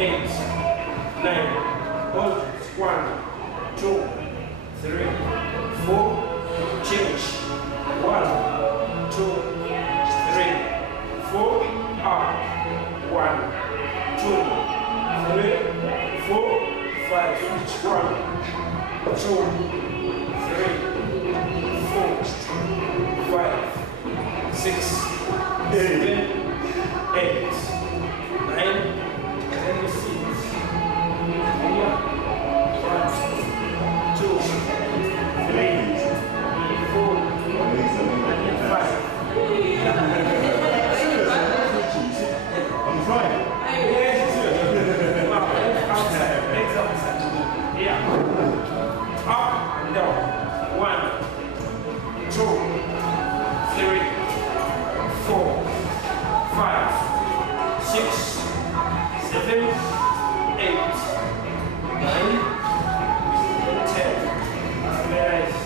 8, 9. Hold. 1, 2, 3, 4. Change. 1, 2, 3, 4. Up. 1, 2, 3, 4, 5. Switch. 1, 2, 3, 4, 5, 6, 7, 8, 9, and 6. 1, 2, 3, 4, 5. I'm trying. Outside. Legs outside. Yeah. Up and down. 1, 2, 3, 4, 5, 6, 7, 8, 9, and 10. Very nice.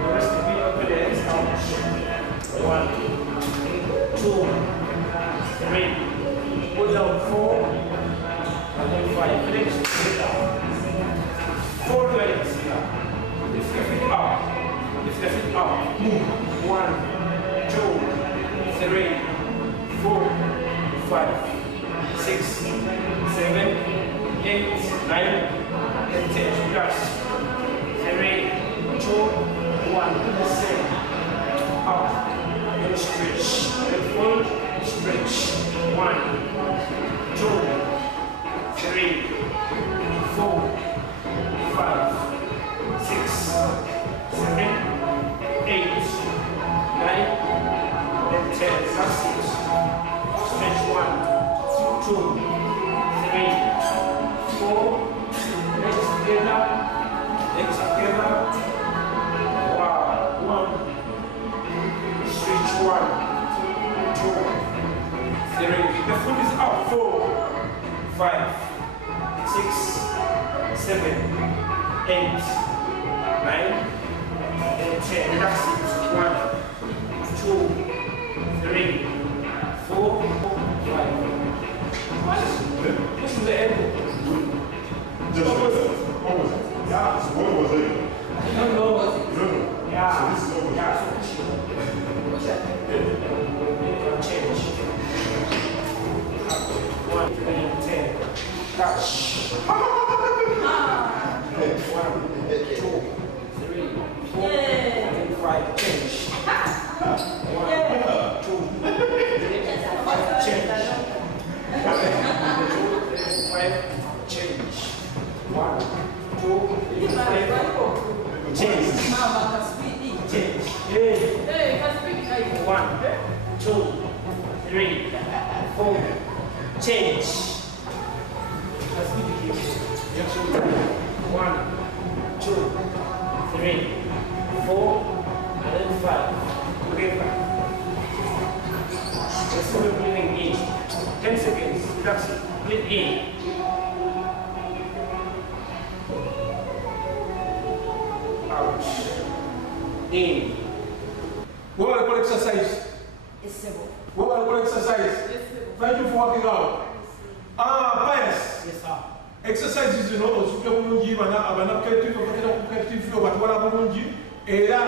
The rest of the legs out. 1, 2, 3. Put down 4, and then 5. Legs down. 4 legs down. Lift your feet up. Lift your feet up. Move. 1, 2, 3, 4, 5, 6, 7, 8, 9, and 10. Relax. 3, 2, 1. Same. Up. And stretch. And forward. Stretch. 1, 2, 3, 4, 5, 6, 7, 8, 9, and 10. That's it. Stretch. 1, 2, 3, 4. Legs together. Legs together. Wow. 1. Stretch. 1, 2, 3. The foot is up. 4, 5, 6, 7, 8, 9, and 10. Relax it. 1, 2, 3, 4, 5. This is the elbow. Just what was it? Yeah. So what was it? I don't know. You don't know? Yeah. So this is over. Yeah. What's that? Change. 1, 3, 10. Touch. 1, 2, 3, 4, and 5. Change. 1, 2, 3, 5. Change. 1, 2, 3, 5. Change. 1, 2, 3, 5. Change. Change. 1, 2, 3, 4. Change. Let's do it here. 1, 2, 3, 4, and then 5. Together. Let's do the breathing in. 10 seconds. That's it. Breathe in. Out. In. What are the exercise? What are the exercise? Thank you for working out. Pius. Yes, sir. Exercises zino ozudde bulungi abanakeretive batwala bulungi era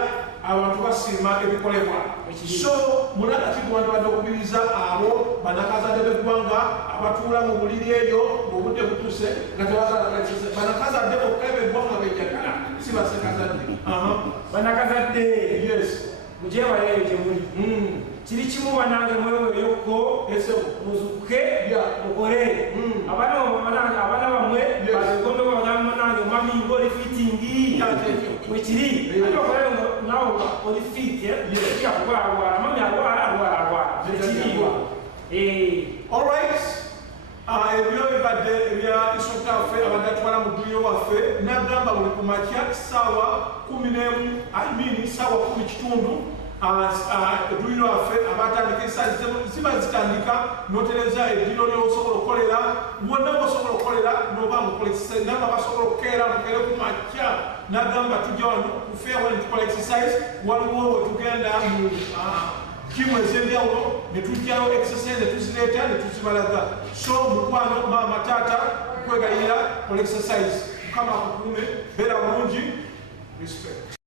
abantu basiima ebikolebwa. So munakati gwandibadde okubiriza abo banakazadde b'eggwanga abatuula mu buliri eyo ng'obudde butuuse nga tebagala banakazadde okukaeba eggwanga bejjagala si basekazadde. Banakazadde. Yes. Mujeewayo gye muli. Kiri kimu banange mweweeyokko muzukuke mukole. Abaana bamwe bategombe banange mami ng'oli fitingi bwe kiri ate okole nawe oli fit yakubalwala mami alwala tekiriibwa. Alright. Ebyo bibadde ebya isooka waffe abadde atwala mu dduyiro waffe n'agamba buli ku makya ssaawa 11 ssaawa 10 kitundu edduyiro waffe abatandika esaazi ziba zitandika n'otereza edduyiro lyosobola okukolera wonna wosobola okukolera n'oba mukola exercise nanga basobola okukeera mukere ku makya n'agamba tujja wano kufeewa ne tukola exercise waliwo we tugenda mu kimu ez'enjawulo ne tujjayo exercise ne tuzireeta ne tuzibalaga. So mukwano maama taata kwegayira ol exercise. Mukama akukuume, beera bulungi, respect.